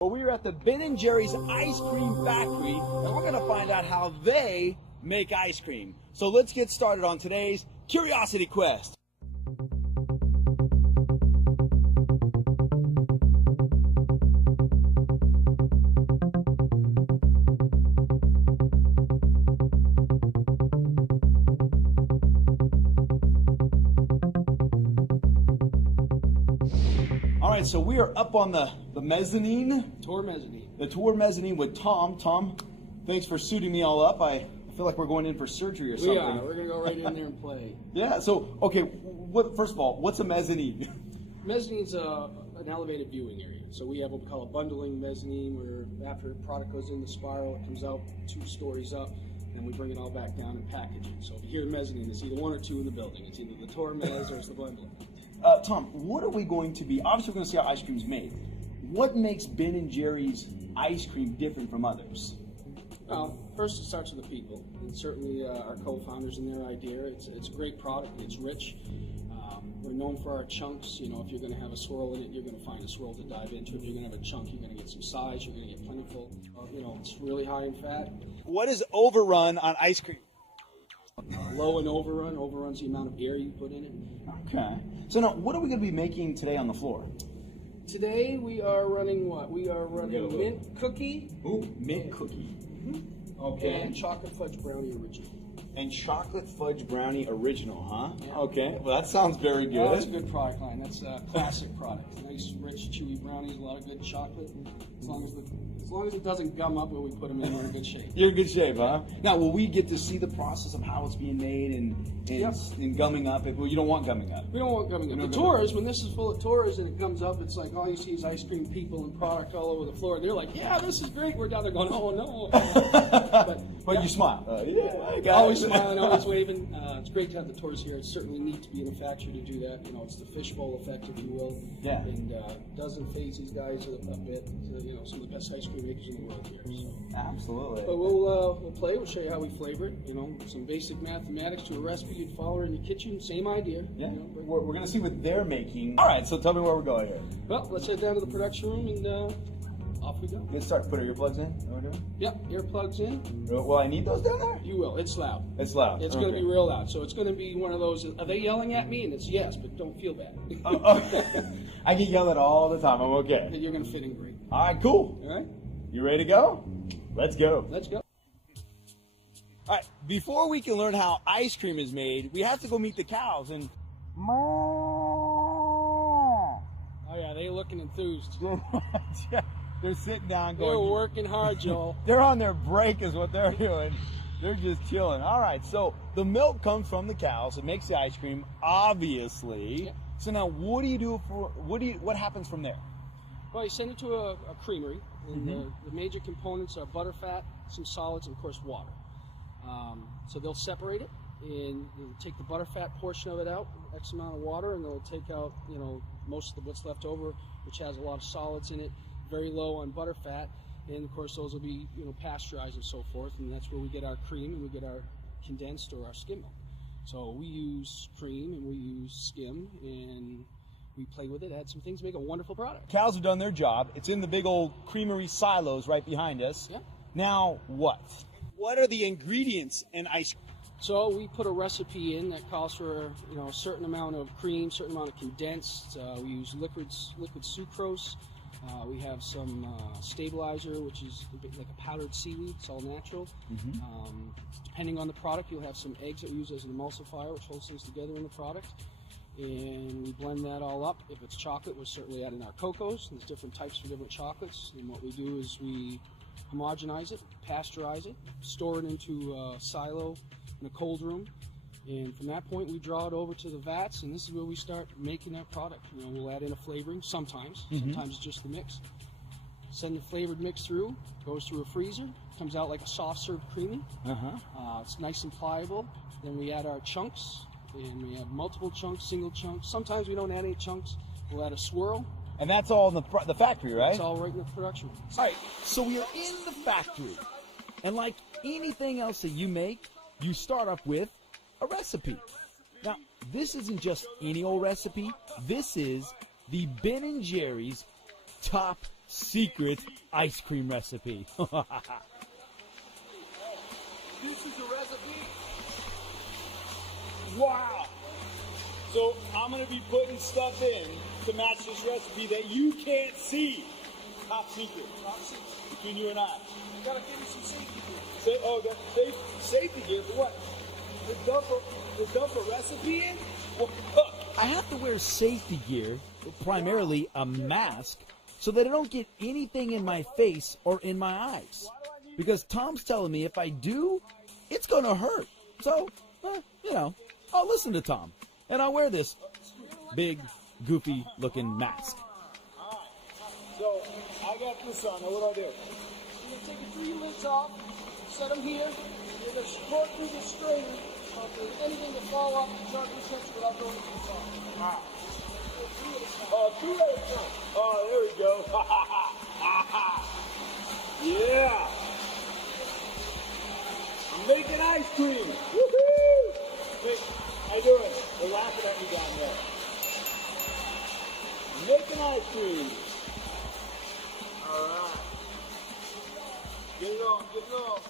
Well, we are at the Ben & Jerry's Ice Cream Factory, and we're going to find out how they make ice cream. So let's get started on today's Curiosity Quest. All right, so we are up on the mezzanine. Tour mezzanine. The tour mezzanine with Tom. Tom, thanks for suiting me all up. I feel like we're going in for surgery or something. We are. We're going to go right in there and play. Yeah, so, okay, first of all, what's a mezzanine? Mezzanine's an elevated viewing area. So we have what we call a bundling mezzanine, where after the product goes in the spiral, it comes out 2 stories up, and we bring it all back down and package it. So if you hear mezzanine, it's either 1 or 2 in the building. It's either the tour mezz or it's the bundling. Tom, what are we going to be? Obviously, we're going to see how ice cream's made. What makes Ben & Jerry's ice cream different from others? Well, first it starts with the people, and certainly our co-founders and their idea. It's a great product. It's rich. We're known for our chunks. You know, if you're going to have a swirl in it, you're going to find a swirl to dive into. If you're going to have a chunk, you're going to get some size. You're going to get plentiful. You know, it's really high in fat. What is overrun on ice cream? Low and overrun. Overrun's the amount of air you put in it. Okay. So now, what are we going to be making today on the floor? Today we are running what? We are running mint cookie. Ooh, mint cookie. Mm-hmm. Okay. And chocolate fudge brownie original. And chocolate fudge brownie original, huh? Yeah. Okay. Well, that sounds very good. Oh, that's a good product line. That's a classic product. Nice, rich, chewy brownies. A lot of good chocolate. As long as it doesn't gum up when we put them in, we're in good shape. You're in good shape, huh? Now, will we get to see the process of how it's being made and gumming up? Well, you don't want gumming up. We don't want gumming up. The tours, when this is full of tours and it comes up, it's like all you see is ice cream people and product all over the floor. And they're like, yeah, this is great. We're down there going, oh, no. But yeah. You smile. Yeah, always smiling, always waving. It's great to have the tours here. It's certainly neat to be in a factory to do that. You know, it's the fishbowl effect, if you will. Yeah. And doesn't phase these guys a bit. So, you know, some of the best ice cream makers in the world here. So. Absolutely. But we'll play. We'll show you how we flavor it. You know, some basic mathematics to a recipe you'd follow in your kitchen. Same idea. Yeah. You know, we're going to see what they're making. All right. So tell me where we're going here. Well, let's head down to the production room and off we go. Let's start. Put our earplugs in. Is that what we're doing? Yep. Earplugs in. Will I need those down there? You will. It's loud. It's loud. It's going to be real loud. So it's going to be one of those. Are they yelling at me? And it's yes, but don't feel bad. I get yelled at all the time. I'm okay. You're going to fit in great. All right. Cool. All right. You ready to go? Let's go. Let's go. All right, before we can learn how ice cream is made, we have to go meet the cows and... Oh, yeah, they're looking enthused. They're sitting down going... They're working hard, Joel. They're on their break is what they're doing. They're just chilling. All right, so the milk comes from the cows. It makes the ice cream, obviously. Yeah. So now what do you do for... What happens from there? Well, you send it to a creamery, and the major components are butterfat, some solids, and of course water. So they'll separate it, and they'll take the butterfat portion of it out, X amount of water, and they'll take out, you know, most of what's left over, which has a lot of solids in it, very low on butterfat, and of course those will be, you know, pasteurized and so forth, and that's where we get our cream and we get our condensed or our skim milk. So we use cream and we use skim, and we play with it, add some things, make a wonderful product. Cows have done their job. It's in the big old creamery silos right behind us. Yeah. Now what? What are the ingredients in ice cream? So we put a recipe in that calls for, you know, a certain amount of cream, certain amount of condensed. We use liquid sucrose. We have some stabilizer, which is a bit like a powdered seaweed. It's all natural. Depending on the product, you'll have some eggs that we use as an emulsifier, which holds things together in the product. And we blend that all up. If it's chocolate, we're certainly adding our cocos. There's different types for different chocolates. And what we do is we homogenize it, pasteurize it, store it into a silo in a cold room, and from that point we draw it over to the vats, and this is where we start making our product. You know, we'll add in a flavoring sometimes. Sometimes it's just the mix. Send the flavored mix through, goes through a freezer, comes out like a soft serve creamy. It's nice and pliable. Then we add our chunks, and we have multiple chunks, single chunks. Sometimes we don't add any chunks. We'll add a swirl. And that's all in the factory, right? It's all right in the production. All right, so we are in the factory. And like anything else that you make, you start up with a recipe. Now, this isn't just any old recipe. This is the Ben & Jerry's top secret ice cream recipe. This is the recipe? Wow. So I'm going to be putting stuff in to match this recipe that you can't see. Top secret. Top secret. Between you and I. You got to give me some safety gear. Safety gear for what? To dump a recipe in? Well, I have to wear safety gear, primarily a mask, so that I don't get anything in my face or in my eyes. Because Tom's telling me if I do, it's going to hurt. So, I'll listen to Tom. And I'll wear this big, goofy-looking mask. Alright, so I got this on. Now what do? You're going to take the 3 lids off, set them here. You're going to support through the strainer for anything to fall off the jar condenser without going into the jar. Alright. 2 at a time. Oh, there we go. Yeah. I'm making ice cream. Woohoo! Wait, how you doing? They're laughing at me down there. I'm making ice cream. Alright. Get it on, get it on.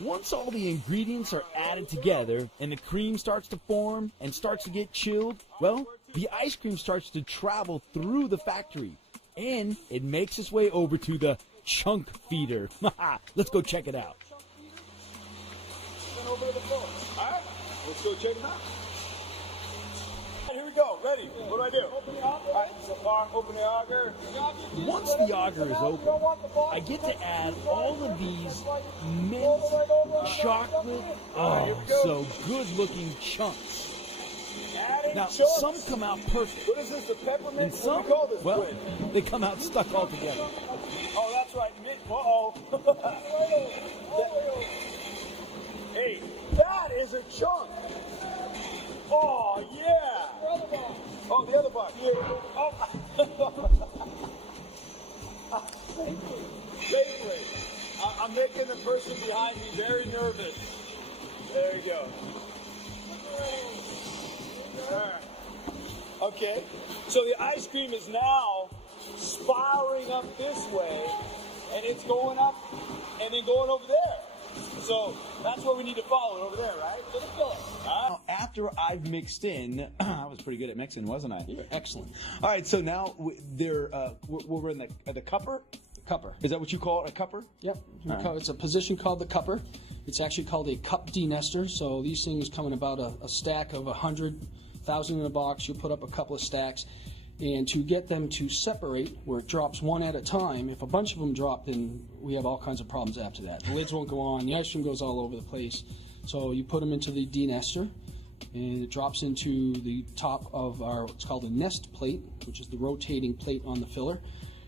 Once all the ingredients are added together and the cream starts to form and starts to get chilled, well, the ice cream starts to travel through the factory and it makes its way over to the chunk feeder. Let's go check it out. Then over to the phone. Alright, let's go check it out. Here we go, ready. What do I do? Open the auger. Alright, so far, open the auger. Once the auger is open, I get to add all of these mint chocolate, so good-looking chunks. Now, some come out perfect, What is this, the peppermint? and What some, do you call this well, bread? they come out stuck all together. Oh, that's right, mint. Uh-oh. Hey, that is a chunk. Oh, yeah. Oh, the other box. Here. Oh. Safely. I'm making the person behind me very nervous. There you go. All right. Okay. So the ice cream is now spiraling up this way, and it's going up and then going over there. So that's what we need to follow over there, right? To the fillet. Now, after I've mixed in, I was pretty good at mixing, wasn't I? You're excellent. All right, so now we're in the cupper. Cupper. Is that what you call it, a cupper? Yep. All It's a position called the cupper. It's actually called a cup denester. So these things come in about a stack of 100,000 in a box. You put up a couple of stacks. And to get them to separate, where it drops one at a time, if a bunch of them drop, then we have all kinds of problems after that. The lids won't go on. The ice cream goes all over the place. So you put them into the denester, and it drops into the top of what's called a nest plate, which is the rotating plate on the filler.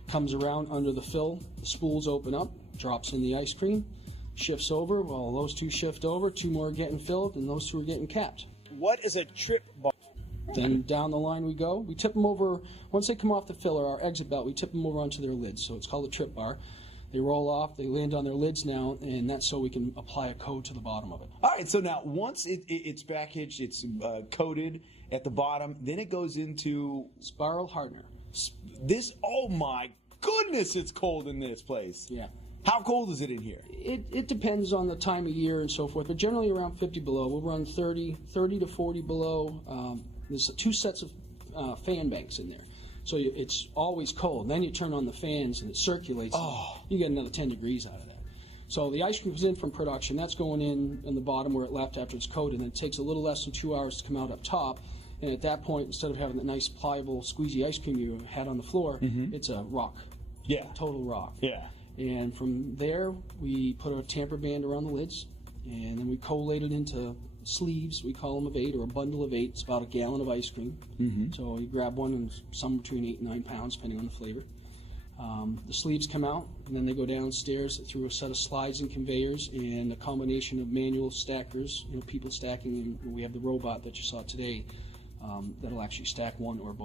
Comes around under the fill, the spools open up, drops in the ice cream, shifts over. Well, those 2 shift over, 2 more are getting filled, and those 2 are getting capped. What is a trip bar? Then down the line we go. We tip them over, once they come off the filler, our exit belt, we tip them over onto their lids. So it's called a trip bar. They roll off, they land on their lids now, and that's so we can apply a code to the bottom of it. All right, so now once it's packaged, it's coated at the bottom, then it goes into Spiral hardener. this. Oh my goodness, it's cold in this place. Yeah. How cold is it in here? It depends on the time of year and so forth, but generally around 50 below. We'll run 30 to 40 below. There's 2 sets of fan banks in there. So it's always cold. Then you turn on the fans and it circulates. Oh. You get another 10 degrees out of that. So the ice cream comes in from production. That's going in the bottom where it left after it's coated. And it takes a little less than 2 hours to come out up top. And at that point, instead of having the nice pliable squeezy ice cream you had on the floor, it's a rock. Yeah. Total rock. Yeah. And from there, we put a tamper band around the lids. And then we collate it into sleeves. We call them of 8 or a bundle of 8. It's about a gallon of ice cream. So you grab one and some between 8 and 9 pounds, depending on the flavor. The sleeves come out, and then they go downstairs through a set of slides and conveyors and a combination of manual stackers, people stacking. And we have the robot that you saw today that'll actually stack one or both.